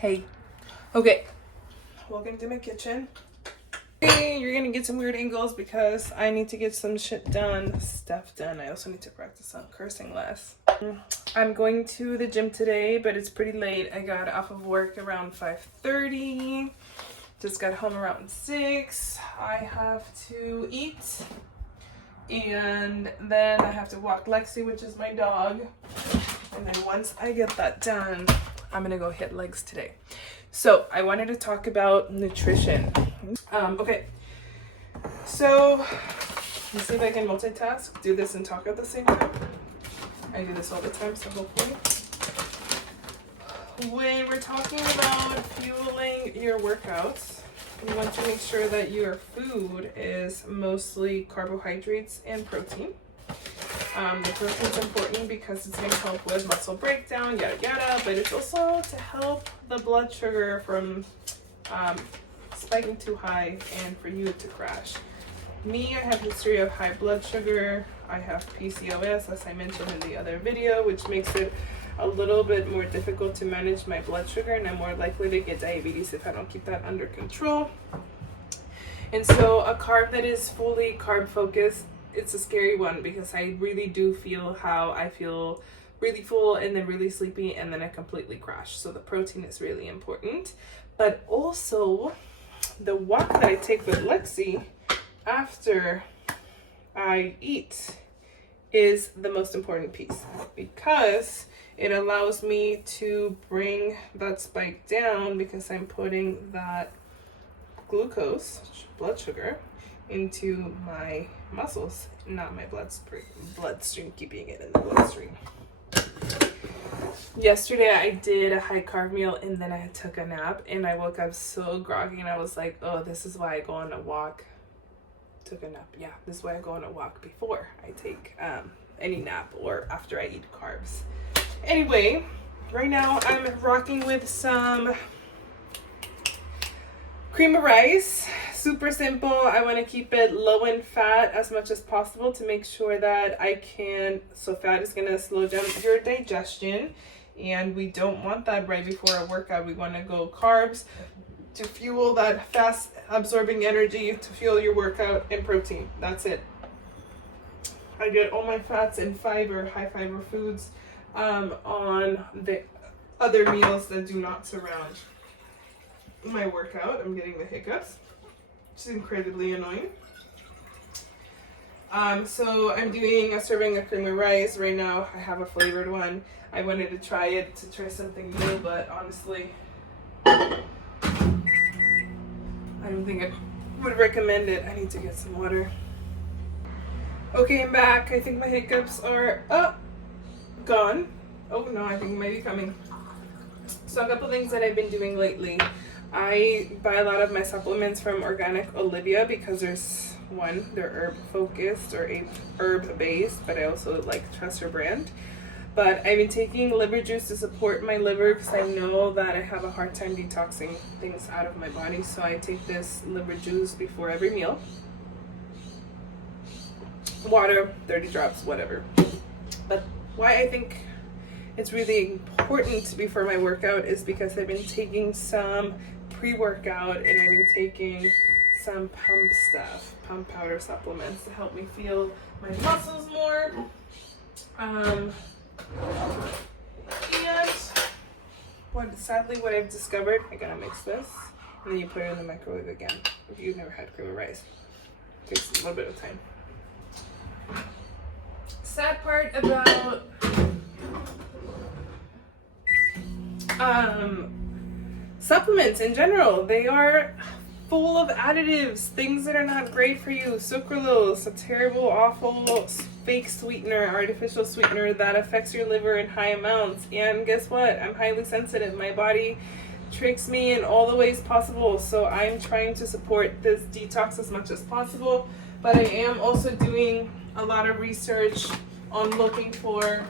Hey. Okay. Welcome to my kitchen. Hey, you're gonna get some weird angles because I need to get some stuff done. I also need to practice on cursing less. I'm going to the gym today, but it's pretty late. I got off of work around 5:30. Just got home around 6. I have to eat. And then I have to walk Lexi, which is my dog. And then once I get that done, I'm gonna go hit legs today. So I wanted to talk about nutrition. Okay. So let's see if I can multitask, do this and talk at the same time. I do this all the time, so hopefully. When we're talking about fueling your workouts, you want to make sure that your food is mostly carbohydrates and protein. The protein's important because it's going to help with muscle breakdown, yada yada, but it's also to help the blood sugar from spiking too high and for you to crash. Me, I have a history of high blood sugar. I have PCOS, as I mentioned in the other video, which makes it a little bit more difficult to manage my blood sugar, and I'm more likely to get diabetes if I don't keep that under control. And so a carb that is fully carb focused, it's a scary one because I really do feel how I feel really full and then really sleepy and then I completely crash. So the protein is really important. But also the walk that I take with Lexi after I eat is the most important piece because it allows me to bring that spike down because I'm putting that glucose, blood sugar, into my muscles, not my bloodstream, keeping it in the bloodstream. Yesterday I did a high carb meal and then I took a nap and I woke up so groggy and I was like, oh, this is why I go on a walk. Took a nap. Yeah, this is why I go on a walk before I take any nap or after I eat carbs. Anyway, right now I'm rocking with some cream of rice. Super simple. I want to keep it low in fat as much as possible to make sure that I can, so fat is going to slow down your digestion and we don't want that right before a workout. We want to go carbs to fuel that fast absorbing energy to fuel your workout, and protein. That's it. I get all my fats and fiber, high fiber foods on the other meals that do not surround my workout. I'm getting the hiccups, which is incredibly annoying. So I'm doing a serving of cream of rice right now. I have a flavored one. I wanted to try something new, but honestly, I don't think I would recommend it. I need to get some water. Okay, I'm back. I think my hiccups are gone. Oh no, I think it might be coming. So a couple things that I've been doing lately. I buy a lot of my supplements from Organic Olivia because they're herb focused or herb based, but I also trust her brand. But I've been taking liver juice to support my liver because I know that I have a hard time detoxing things out of my body. So I take this liver juice before every meal. Water, 30 drops, whatever. But why I think it's really important before my workout is because I've been taking some pre-workout and I've been taking some pump powder supplements to help me feel my muscles more. And sadly what I've discovered, I gotta mix this and then you put it in the microwave again if you've never had cream of rice. It takes a little bit of time. Sad part about supplements in general, they are full of additives, things that are not great for you. Sucralose, a terrible, awful, fake sweetener, artificial sweetener that affects your liver in high amounts. And guess what? I'm highly sensitive. My body tricks me in all the ways possible. So I'm trying to support this detox as much as possible. But I am also doing a lot of research on looking for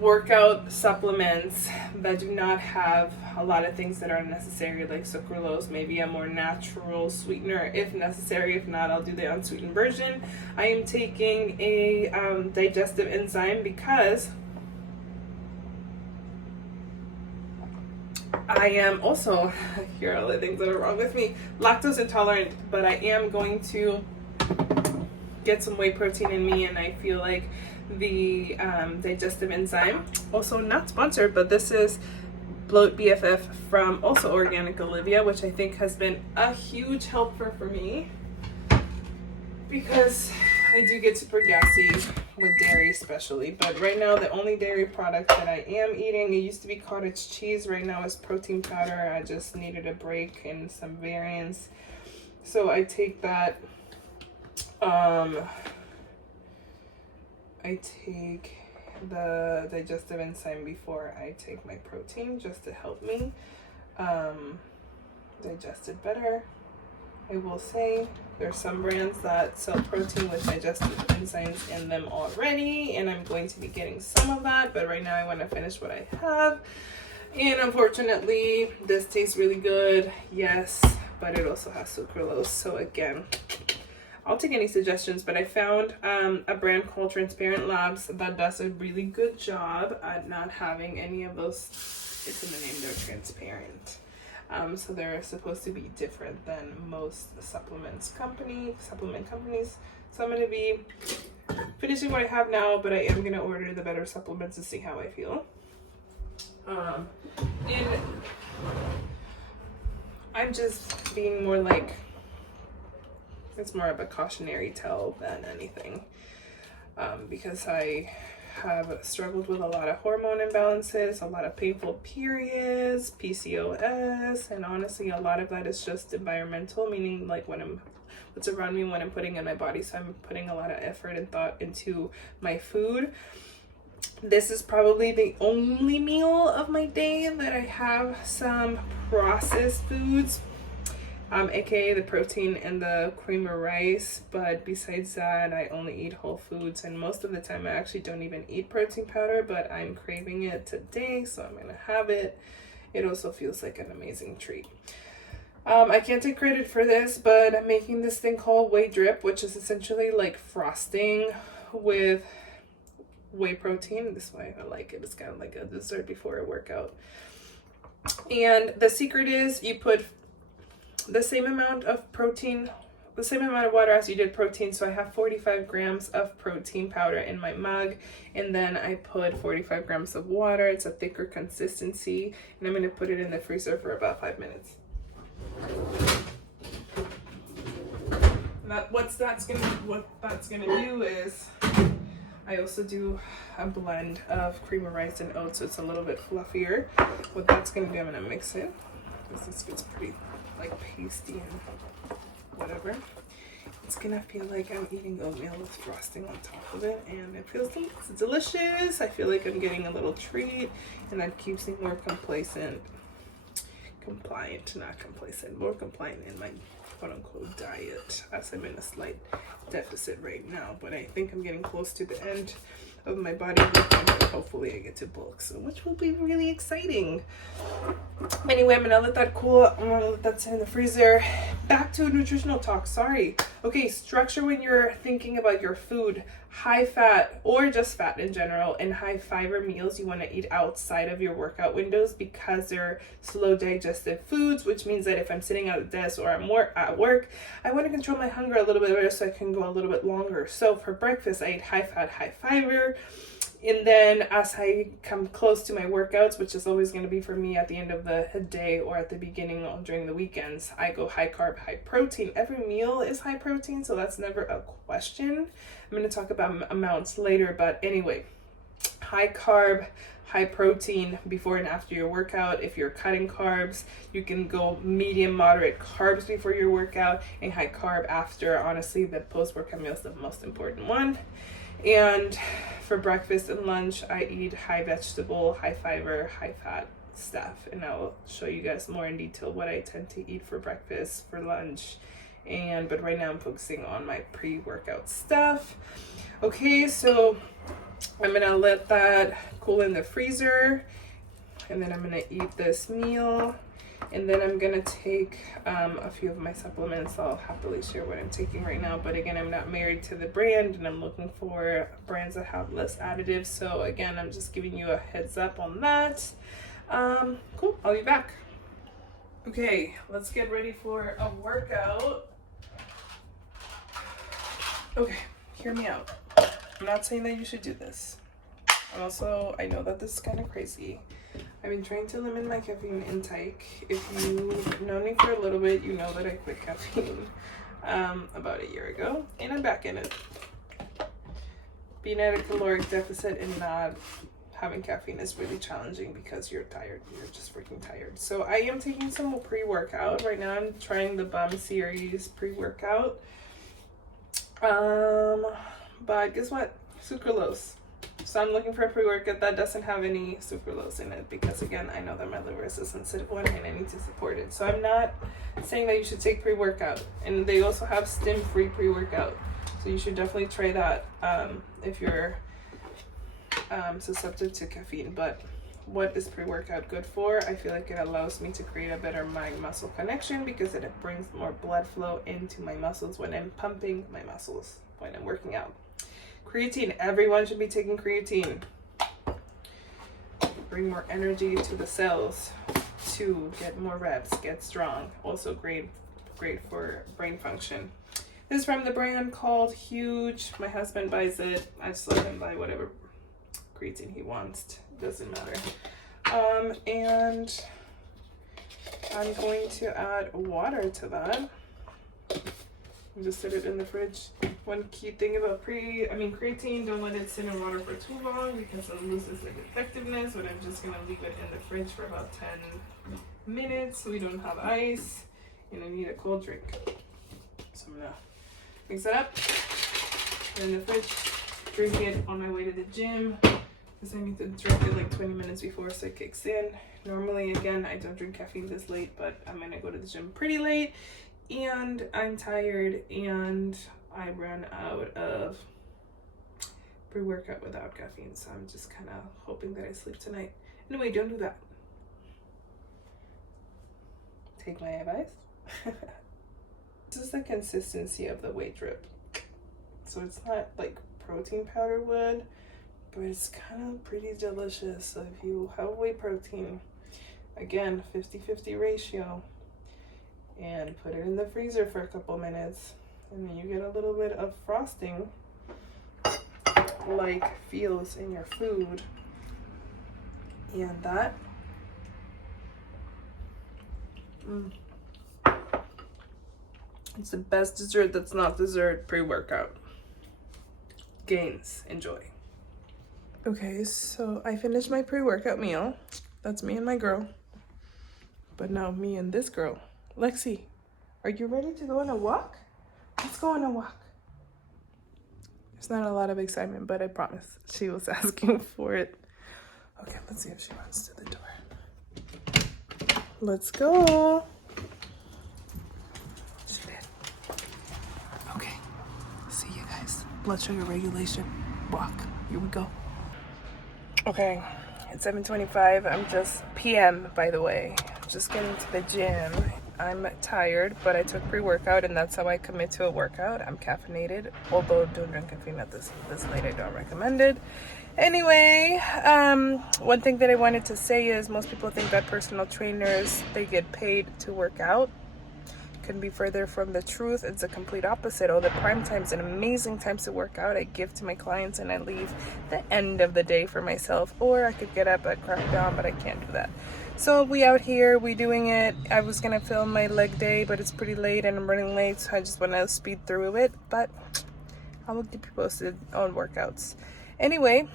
workout supplements that do not have a lot of things that are unnecessary, like sucralose, maybe a more natural sweetener if necessary. If not, I'll do the unsweetened version. I am taking a digestive enzyme because I am also, here are all the things that are wrong with me, lactose intolerant, but I am going to get some whey protein in me, and I feel like the digestive enzyme, also not sponsored, but this is Bloat BFF from also Organic Olivia, which I think has been a huge helper for me because I do get super gassy with dairy especially. But right now the only dairy product that I am eating, it used to be cottage cheese, right now is protein powder. I just needed a break and some variance, so I take that. I take the digestive enzyme before I take my protein, just to help me digest it better. I will say there's some brands that sell protein with digestive enzymes in them already, and I'm going to be getting some of that, but right now I want to finish what I have. And unfortunately, this tastes really good, yes, but it also has sucralose. So again, I'll take any suggestions, but I found a brand called Transparent Labs that does a really good job at not having any of those. It's in the name, they're transparent. So they're supposed to be different than most supplement companies. So I'm going to be finishing what I have now, but I am going to order the better supplements to see how I feel. And I'm just being more like, it's more of a cautionary tale than anything, because I have struggled with a lot of hormone imbalances, a lot of painful periods, PCOS, and honestly a lot of that is just environmental, meaning like what's around me, when I'm putting in my body. So I'm putting a lot of effort and thought into my food. This is probably the only meal of my day that I have some processed foods, aka the protein and the cream of rice, but besides that I only eat whole foods, and most of the time I actually don't even eat protein powder, but I'm craving it today, so I'm gonna have it. It also feels like an amazing treat. I can't take credit for this, but I'm making this thing called whey drip, which is essentially like frosting with whey protein. This is why I like it. It's kind of like a dessert before a workout. And the secret is you put the same amount of protein, the same amount of water as you did protein. So I have 45 grams of protein powder in my mug, and then I put 45 grams of water. It's a thicker consistency, and I'm going to put it in the freezer for about 5 minutes. What that's gonna do is I also do a blend of cream of rice and oats, so it's a little bit fluffier. What that's gonna do, I'm gonna mix it because this gets pretty like pasty and whatever. It's gonna feel like I'm eating oatmeal with frosting on top of it, and it feels delicious. I feel like I'm getting a little treat, and that keeps me more more compliant in my quote-unquote diet, as I'm in a slight deficit right now, but I think I'm getting close to the end of my body and hopefully I get to bulk, so which will be really exciting. Anyway, I'm gonna let that cool. I'm gonna let that sit in the freezer. Back to nutritional talk. Sorry. Okay, structure when you're thinking about your food. High fat or just fat in general and high fiber meals you want to eat outside of your workout windows, because they're slow digestive foods, which means that if I'm sitting at a desk or I'm at work, I want to control my hunger a little bit better so I can go a little bit longer. So for breakfast, I eat high fat, high fiber. And then as I come close to my workouts, which is always going to be for me at the end of the day or at the beginning or during the weekends, I go high carb, high protein. Every meal is high protein, so that's never a question. I'm going to talk about amounts later, but anyway, high carb, high protein before and after your workout. If you're cutting carbs, you can go medium, moderate carbs before your workout and high carb after. Honestly, the post-workout meal is the most important one. And for breakfast and lunch, I eat high vegetable, high fiber, high fat stuff. And I'll show you guys more in detail what I tend to eat for breakfast, for lunch. But right now I'm focusing on my pre-workout stuff. Okay, so I'm gonna let that cool in the freezer, and then I'm gonna eat this meal. And then I'm gonna take a few of my supplements. I'll happily share what I'm taking right now, but again, I'm not married to the brand and I'm looking for brands that have less additives. So again, I'm just giving you a heads up on that. Cool, I'll be back. Okay, let's get ready for a workout. Okay, hear me out. I'm not saying that you should do this. Also, I know that this is kind of crazy. I've been trying to limit my caffeine intake. If you've known me for a little bit, you know that I quit caffeine about a year ago, and I'm back in it. Being at a caloric deficit and not having caffeine is really challenging because you're tired. You're just freaking tired. So I am taking some pre-workout. Right now I'm trying the BUM series pre-workout. But guess what? Sucralose. So I'm looking for a pre-workout that doesn't have any sucralose in it because, again, I know that my liver is a sensitive one and I need to support it. So I'm not saying that you should take pre-workout. And they also have stim-free pre-workout. So you should definitely try that if you're susceptible to caffeine. But what is pre-workout good for? I feel like it allows me to create a better mind-muscle connection because it brings more blood flow into my muscles when I'm pumping my muscles, when I'm working out. Creatine. Everyone should be taking creatine. Bring more energy to the cells to get more reps, get strong. Also great for brain function. This is from the brand called Huge. My husband buys it. I just let him buy whatever creatine he wants. Doesn't matter. And I'm going to add water to that. Just set it in the fridge. One key thing about creatine, don't let it sit in water for too long because it loses its effectiveness. But I'm just gonna leave it in the fridge for about 10 minutes so we don't have ice and I need a cold drink. So I'm gonna mix it up, put it in the fridge, drink it on my way to the gym because I need to drink it like 20 minutes before so it kicks in. Normally, again, I don't drink caffeine this late, but I'm gonna go to the gym pretty late. And I'm tired and I ran out of pre-workout without caffeine, so I'm just kind of hoping that I sleep tonight. Anyway, don't do that. Take my advice. This is the consistency of the whey drip. So it's not like protein powder would, but it's kind of pretty delicious. So if you have whey protein, again, 50-50 ratio, and put it in the freezer for a couple minutes, and then you get a little bit of frosting like feels in your food, and that it's the best dessert that's not dessert pre-workout. Gains. Enjoy. Okay, so I finished my pre-workout meal. That's me and my girl, but now me and this girl. Lexi, are you ready to go on a walk? Let's go on a walk. There's not a lot of excitement, but I promise she was asking for it. Okay, let's see if she runs to the door. Let's go. She did. Okay, see you guys. Blood sugar regulation walk. Here we go. Okay, it's 7:25. I'm just PM, by the way. Just getting to the gym. I'm tired, but I took pre-workout and that's how I commit to a workout. I'm caffeinated, although don't drink caffeine at this late. I don't recommend it. Anyway, one thing that I wanted to say is most people think that personal trainers, they get paid to work out. Couldn't be further from the truth. It's the complete opposite. Oh, the prime times and amazing times to work out I give to my clients and I leave the end of the day for myself, or I could get up at crack dawn, but I can't do that. So we out here, we doing it. I was gonna film my leg day, but it's pretty late and I'm running late, so I just want to speed through it, but I will keep you posted on workouts. Anyway,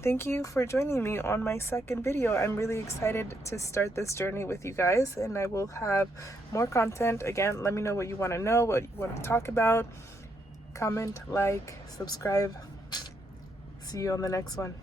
thank you for joining me on my second video. I'm really excited to start this journey with you guys, and I will have more content. Again, let me know what you want to know, what you want to talk about. Comment, like, subscribe. See you on the next one.